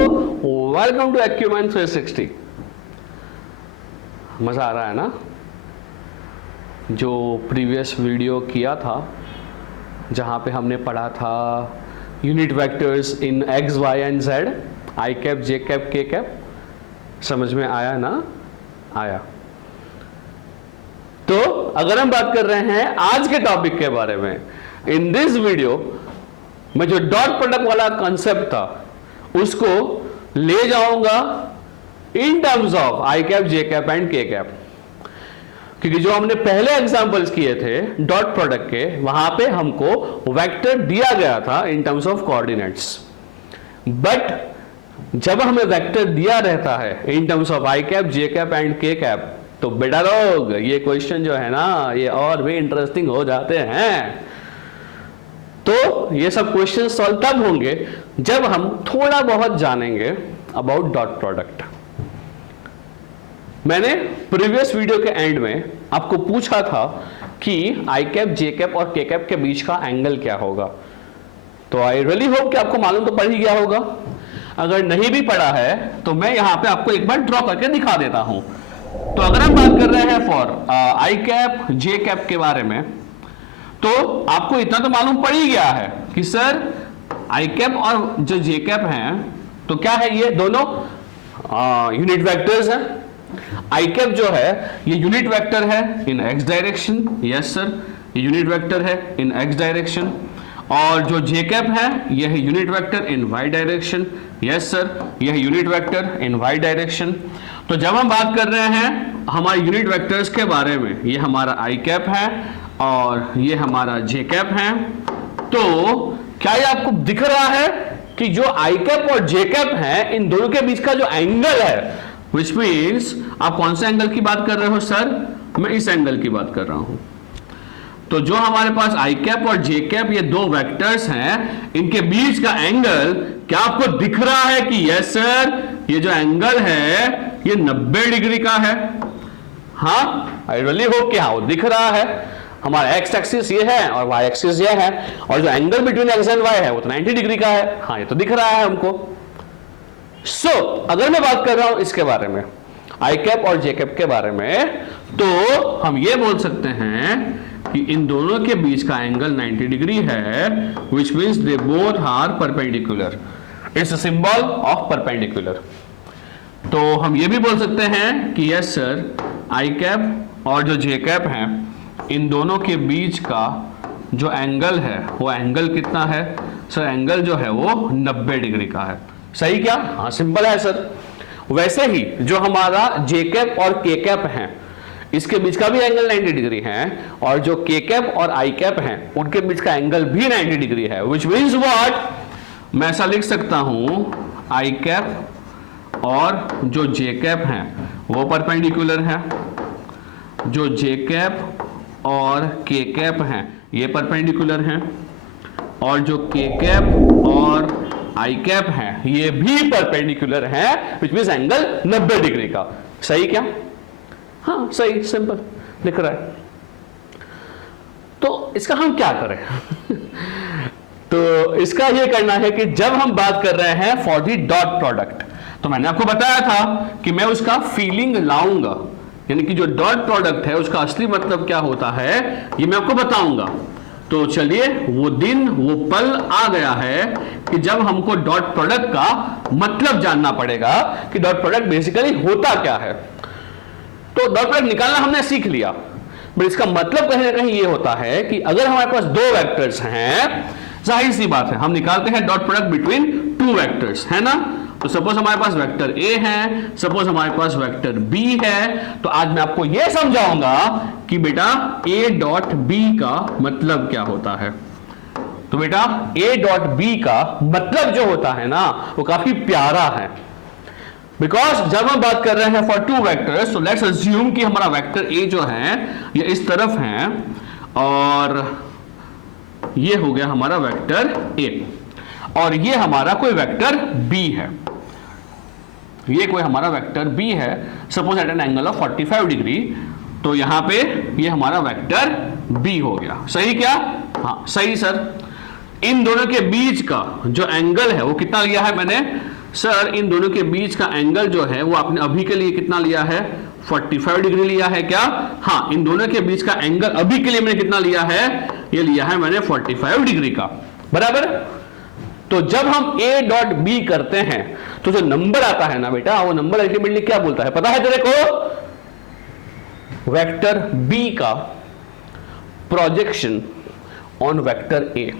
Welcome to acumen 360। मज़ा आ रहा है ना? जो प्रीवियस वीडियो किया था जहाँ पे हमने पढ़ा था unit vectors in x y and z, i cap j cap k cap, समझ में आया ना? आया। तो अगर हम बात कर रहे हैं आज के टॉपिक के बारे में, इन दिस वीडियो मैं जो डॉट प्रोडक्ट वाला कॉन्सेप्ट था उसको ले जाऊंगा in terms of I cap j cap and के कैप, क्योंकि जो हमने पहले एग्जांपल्स किए थे डॉट प्रोडक्ट के, वहां पे हमको वेक्टर दिया गया था in terms of coordinates. But जब हमें वेक्टर दिया रहता है in terms of I cap j cap and के कैप, तो बेटा लोग ये क्वेश्चन जो है ना ये और भी इंटरेस्टिंग हो जाते हैं। तो ये सब क्वेश्चन सॉल्व तब होंगे जब हम थोड़ा बहुत जानेंगे अबाउट डॉट प्रोडक्ट। मैंने प्रीवियस वीडियो के एंड में आपको पूछा था कि आई कैप जे कैप और के कैप के बीच का एंगल क्या होगा। तो आई रियली होप कि आपको मालूम तो पड़ ही गया होगा। अगर नहीं भी पड़ा है तो मैं यहां पे आपको एक बार ड्रॉ करके दिखा देता हूं। तो अगर हम बात कर रहे हैं for I cap j cap के बारे में, तो आपको इतना तो मालूम पड़ ही गया है कि सर आई कैप और जो जे कैप हैं तो क्या है, ये दोनों यूनिट वेक्टर्स हैं। आई कैप जो है ये यूनिट वेक्टर है इन एक्स डायरेक्शन, यस सर, ये यूनिट वेक्टर है इन एक्स डायरेक्शन। और जो जे कैप है यह है यूनिट वेक्टर इन वाई डायरेक्शन, यस सर, यह यूनिट वेक्टर इन वाई डायरेक्शन। तो जब हम बात कर रहे हैं हमारे यूनिट वेक्टर्स के बारे में, ये हमारा आई कैप है और ये हमारा जे कैप है, तो क्या ये आपको दिख रहा है कि जो आई कैप और जे कैप है इन दोनों के बीच का जो एंगल है, विच मीन्स आप कौन से एंगल की बात कर रहे हो सर? मैं इस एंगल की बात कर रहा हूं। तो जो हमारे पास आई कैप और जे कैप ये दो वेक्टर्स हैं, इनके बीच का एंगल क्या आपको दिख रहा है कि यस सर ये जो एंगल है ये 90 डिग्री का है? हाँ, आई रियली होप कि हाँ वो दिख रहा है। हमारा एक्स एक्सिस ये है और वाई एक्सिस ये है, और जो angle between x and y है वो तो 90 डिग्री का है। हाँ, ये तो दिख रहा है हमको। सो अगर मैं बात कर रहा हूं इसके बारे में, आई कैप और जे कैप के बारे में, तो हम ये बोल सकते हैं कि इन दोनों के बीच का एंगल 90 डिग्री है, which means they both are perpendicular. It's a symbol of perpendicular. तो हम ये भी बोल सकते हैं कि यस सर आई कैप और जो जे कैप है इन दोनों के बीच का जो एंगल है वो एंगल कितना है सर? एंगल जो है वो 90 डिग्री का है। सही क्या? हाँ, सिंपल है सर। वैसे ही जो हमारा जे कैप और के कैप है इसके बीच का भी एंगल 90 डिग्री है, और जो के कैप और आई कैप है उनके बीच का एंगल भी 90 डिग्री है, विच मीन्स व्हाट? मैं ऐसा लिख सकता हूं आई कैप और जो जे कैप है वो परपेंडिकुलर है, जो जे कैप और के कैप हैं ये परपेंडिकुलर हैं, और जो के कैप और आई कैप हैं ये भी परपेंडिकुलर हैं, विच मींस एंगल 90 डिग्री का। सही क्या? हाँ सही, सिंपल लिख रहा है। तो इसका हम क्या करें? तो इसका ये करना है कि जब हम बात कर रहे हैं फॉर दी डॉट प्रोडक्ट, तो मैंने आपको बताया था कि मैं उसका फीलिंग लाऊंगा, यानी कि जो डॉट प्रोडक्ट है उसका असली मतलब क्या होता है ये मैं आपको बताऊंगा। तो चलिए वो दिन वो पल आ गया है कि जब हमको डॉट प्रोडक्ट का मतलब जानना पड़ेगा कि डॉट प्रोडक्ट बेसिकली होता क्या है। तो डॉट प्रोडक्ट निकालना हमने सीख लिया, बट इसका मतलब कहीं ना कहीं ये होता है कि अगर हमारे पास दो वेक्टर्स हैं, जाहिर सी बात है हम निकालते हैं dot product between two vectors, है ना? तो सपोज हमारे पास वेक्टर ए है, सपोज हमारे पास वेक्टर बी है, तो आज मैं आपको यह समझाऊंगा कि बेटा ए डॉट बी का मतलब क्या होता है। तो बेटा ए डॉट बी का मतलब जो होता है ना वो काफी प्यारा है, बिकॉज जब हम बात कर रहे हैं फॉर टू वेक्टर्स, तो लेट्स अज्यूम कि हमारा वेक्टर ए जो है ये इस तरफ है और ये हो गया हमारा वेक्टर ए, और ये हमारा कोई वेक्टर बी है, ये कोई हमारा वेक्टर बी है, suppose at an angle of 45 degree. तो यहां पे ये हमारा वेक्टर बी हो गया। सही क्या? हाँ सही सर। इन दोनों के बीच का जो एंगल है वो कितना लिया है मैंने? सर इन दोनों के बीच का एंगल जो है वो आपने अभी के लिए कितना लिया है, 45 डिग्री लिया है क्या? हाँ, इन दोनों के बीच का एंगल अभी के लिए मैंने कितना लिया है, ये लिया है मैंने 45 डिग्री का, बराबर। तो जब हम A डॉट B करते हैं तो जो नंबर आता है ना बेटा, वो नंबर अल्टीमेटली क्या बोलता है पता है तेरे को? वेक्टर B का projection on vector A,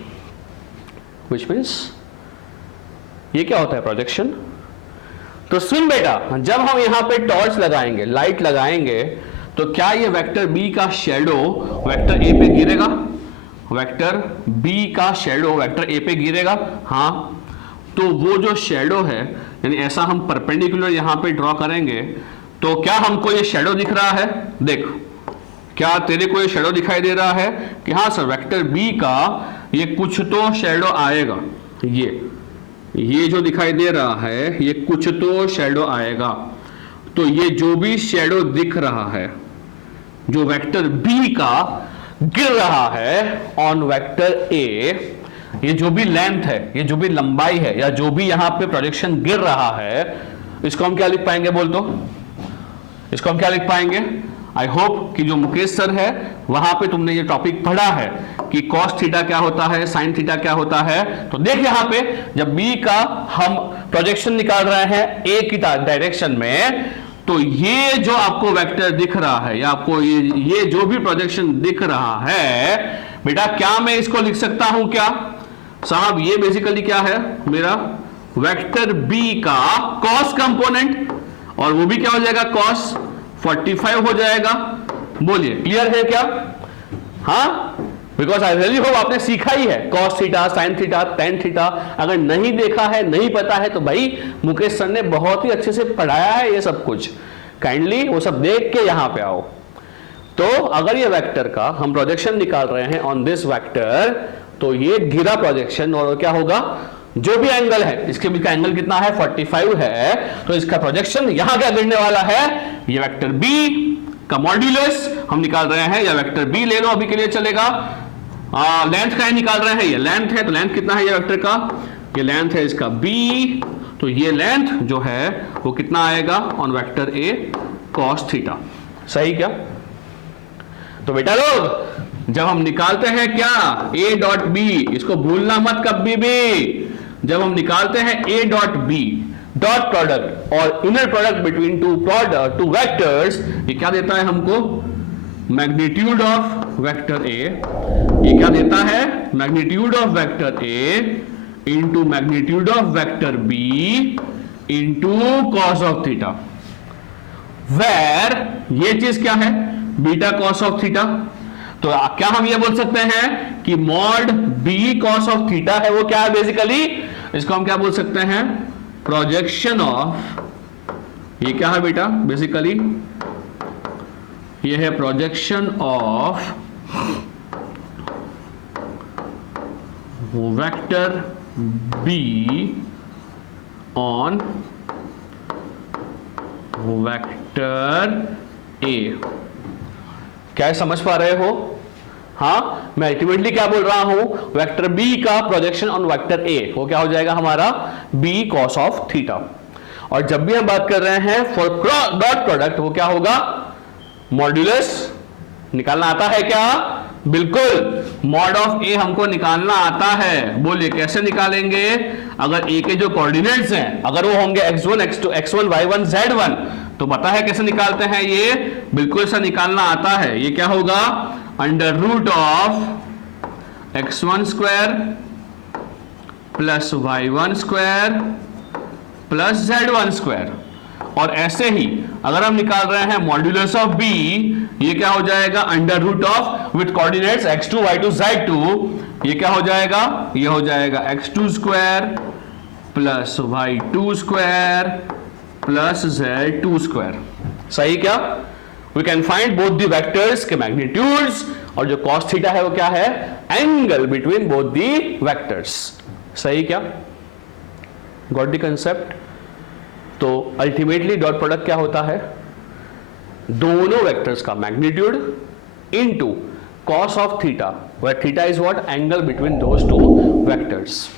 which means ये क्या होता है प्रोजेक्शन। तो सुन बेटा, जब हम यहां पे टॉर्च लगाएंगे, लाइट लगाएंगे, तो क्या ये वेक्टर B का शेडो वेक्टर A पे गिरेगा? वेक्टर B का शेडो वेक्टर A पे गिरेगा, हाँ। तो वो जो शेडो है, यानी ऐसा हम परपेंडिकुलर यहां पे ड्रॉ करेंगे, तो क्या हमको ये शेडो दिख रहा है? देख, क्या तेरे को ये शेडो दिखाई दे रहा है कि हाँ सर वेक्टर B का ये कुछ तो शेडो आएगा, ये जो दिखाई दे रहा है ये कुछ तो शेडो आएगा। तो ये जो भी शेडो दिख रहा है जो वेक्टर B का गिर रहा है ऑन वेक्टर A, ये जो भी लेंथ है, ये जो भी लंबाई है, या जो भी यहां पे प्रोजेक्शन गिर रहा है, इसको हम क्या लिख पाएंगे बोल? तो इसको हम क्या लिख पाएंगे? आई होप कि जो मुकेश सर है वहां पे तुमने ये टॉपिक पढ़ा है कि कॉस थीटा क्या होता है, साइन थीटा क्या होता है। तो देख यहां पे जब B का हम प्रोजेक्शन निकाल रहे हैं A की डायरेक्शन में, तो ये जो आपको वेक्टर दिख रहा है या आपको ये जो भी प्रोजेक्शन दिख रहा है बेटा, क्या मैं इसको लिख सकता हूं क्या साहब? ये बेसिकली क्या है मेरा वेक्टर B का कॉस कंपोनेंट, और वो भी क्या हो जाएगा, कॉस 45 हो जाएगा। बोलिए क्लियर है क्या? हाँ, बिकॉज आई रियली होप आपने सीखा ही है cos theta, sine theta, tan theta. अगर नहीं देखा है, नहीं पता है, तो भाई मुकेश सर ने बहुत ही अच्छे से पढ़ाया है ये सब कुछ, काइंडली वो सब देख के यहां पे आओ। तो अगर ये वेक्टर का हम प्रोजेक्शन निकाल रहे हैं ऑन दिस वेक्टर, तो ये गिरा प्रोजेक्शन, और क्या होगा, जो भी एंगल है इसके बीच का एंगल कितना है, 45 है, तो इसका प्रोजेक्शन यहां क्या गिरने वाला है, ये वेक्टर B का मॉड्यूलस हम निकाल रहे हैं, या वेक्टर B ले लो अभी के लिए चलेगा। लेंथ का निकाल रहे हैं, ये लेंथ है, तो लेंथ कितना है ये वेक्टर का, ये लेंथ है इसका B, तो ये लेंथ जो है वो कितना आएगा on vector A cos theta. सही क्या? तो बेटा लोग जब हम निकालते हैं क्या A डॉट B, इसको भूलना मत कभी भी, जब हम निकालते हैं A dot B dot product और inner product between two vectors, ये क्या देता है हमको, मैग्नीट्यूड ऑफ वेक्टर A। ये क्या देता है, magnitude of vector A into magnitude of vector B into cos of theta, where ये चीज क्या है, बीटा कॉस ऑफ थीटा। तो क्या हम ये बोल सकते हैं कि mod B cos of theta है, वो क्या है बेसिकली, इसको हम क्या बोल सकते हैं, प्रोजेक्शन ऑफ, ये क्या है बेटा बेसिकली, ये है projection of vector B on vector A। क्या समझ पा रहे हो? हाँ, मैं अल्टीमेटली क्या बोल रहा हूं, वेक्टर B का प्रोजेक्शन ऑन वेक्टर A, वो क्या हो जाएगा हमारा B cos ऑफ थीटा। और जब भी हम बात कर रहे हैं फॉर डॉट प्रोडक्ट, वो क्या होगा, मॉड्यूलस निकालना आता है क्या, बिल्कुल, मॉड ऑफ A हमको निकालना आता है। बोलिए कैसे निकालेंगे, अगर A के जो कोऑर्डिनेट्स हैं अगर वो होंगे x1 x2 x1 y1 z1, तो पता है कैसे निकालते हैं, ये बिल्कुल सा निकालना आता है। ये क्या होगा, under root of x1 square plus y1 square plus z1 square. और ऐसे ही अगर हम निकाल रहे हैं मॉड्यूलस ऑफ B, ये क्या हो जाएगा, under root of with coordinates x2 y2 z2, ये क्या हो जाएगा, ये हो जाएगा x2 square plus y2 square plus z2 square. सही क्या? We can find both the vectors के मैग्नीट्यूड्स, और जो cos थीटा है वो क्या है, angle between both the vectors. सही क्या? Got the concept? तो अल्टीमेटली डॉट प्रोडक्ट क्या होता है, दोनों वेक्टर्स का magnitude into cos of theta, where theta is what, angle between those two vectors.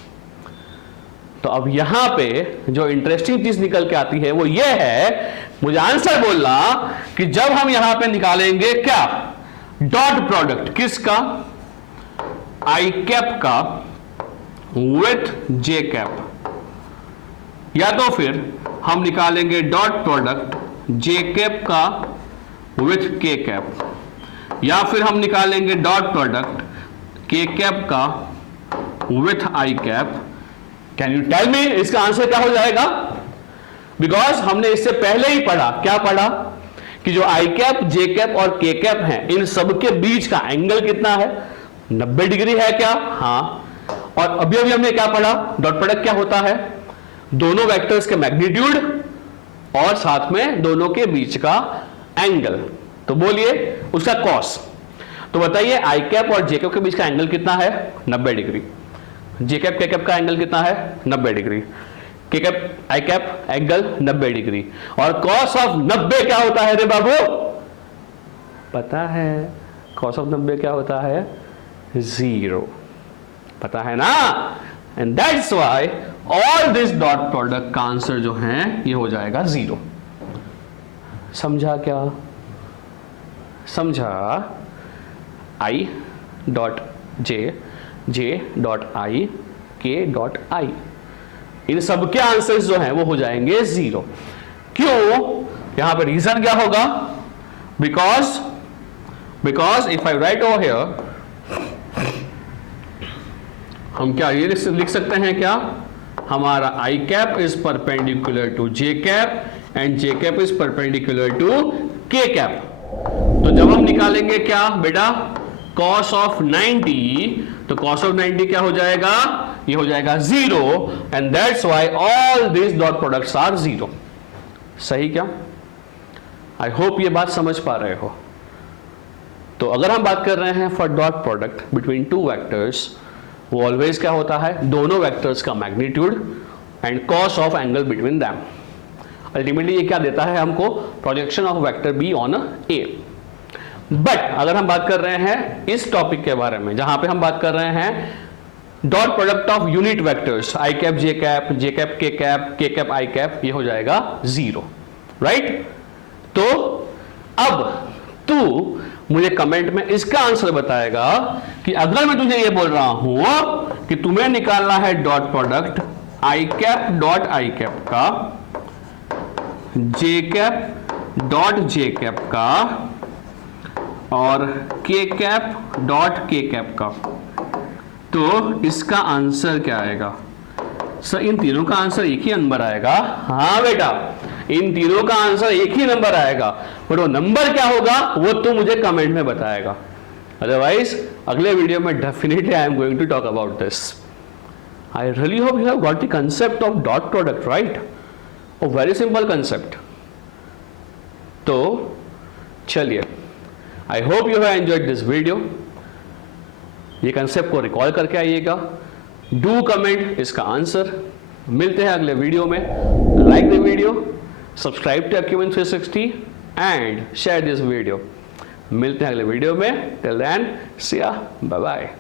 तो अब यहां पे जो इंटरेस्टिंग चीज निकल के आती है वो ये है, मुझे आंसर बोलना कि जब हम यहां पे निकालेंगे क्या, डॉट प्रोडक्ट किसका, आई कैप का विथ जे कैप, या तो फिर हम निकालेंगे डॉट प्रोडक्ट जे कैप का विथ के कैप, या फिर हम निकालेंगे डॉट प्रोडक्ट के कैप का with i cap. Can you tell me इसका आंसर क्या हो जाएगा? बिकॉज हमने इससे पहले ही पढ़ा, क्या पढ़ा कि जो आई कैप, जे कैप और के कैप है, इन सबके बीच का एंगल कितना है, 90 डिग्री है क्या? हाँ। और अभी अभी हमने क्या पढ़ा, डॉट प्रोडक्ट क्या होता है, दोनों वेक्टर्स के मैग्नीट्यूड और साथ में दोनों के बीच का एंगल। तो बोलिए उसका कॉस। तो बताइए आई कैप और जे कैप के बीच का एंगल कितना है, 90 डिग्री। जे कैप के कैप का एंगल कितना है, 90 डिग्री। के कैप आई कैप एंगल 90 डिग्री। और कॉस ऑफ 90 क्या होता है रे बाबू? पता है कॉस ऑफ 90 क्या होता है? 0। पता है ना? And that's why all this dot product का आंसर जो है ये हो जाएगा 0। समझा क्या? समझा? I dot J, J dot I, के डॉट आई, इन सबके आंसर्स जो हैं वो हो जाएंगे 0। क्यों? यहां पे रीजन क्या होगा? Because if I write over here, हम क्या ये लिख सकते हैं क्या, हमारा i cap is perpendicular to j cap and j cap is perpendicular to k cap. तो जब हम निकालेंगे क्या बेटा, cos ऑफ 90, तो cos ऑफ 90 क्या हो जाएगा, ये हो जाएगा 0, and that's why all this dot products are 0। सही क्या? आई होप ये बात समझ पा रहे हो। तो अगर हम बात कर रहे हैं for dot product between two vectors, वो ऑलवेज क्या होता है, दोनों वेक्टर्स का magnitude and cos of angle between them. Ultimately ये क्या देता है हमको, projection of vector be on A. But अगर हम बात कर रहे हैं इस टॉपिक के बारे में जहां पे हम बात कर रहे हैं dot product of unit vectors, I cap j cap, j cap k cap I cap, ये हो जाएगा 0, राइट? तो अब तू मुझे कमेंट में इसका आंसर बताएगा कि अगर मैं तुझे ये बोल रहा हूं कि तुम्हें निकालना है dot product I cap dot I cap का, जे कैप डॉट जे कैप का और के कैप डॉट के कैप का, तो इसका आंसर क्या आएगा? सर इन तीनों का आंसर एक ही नंबर आएगा। हाँ बेटा, इन तीनों का आंसर एक ही नंबर आएगा, पर वो नंबर क्या होगा वो तू मुझे कमेंट में बताएगा। अदरवाइज अगले वीडियो में definitely I am going to talk about this. I really hope you have got the concept of dot product, right? Oh very simple concept. तो चलिए, I hope you have enjoyed this video. ये concept को recall करके आइएगा, do comment इसका answer. मिलते हैं अगले वीडियो में। Like the video, subscribe to Acumen 360 and share this video. मिलते हैं अगले वीडियो में। टिल देन, सी या, बाय बाय।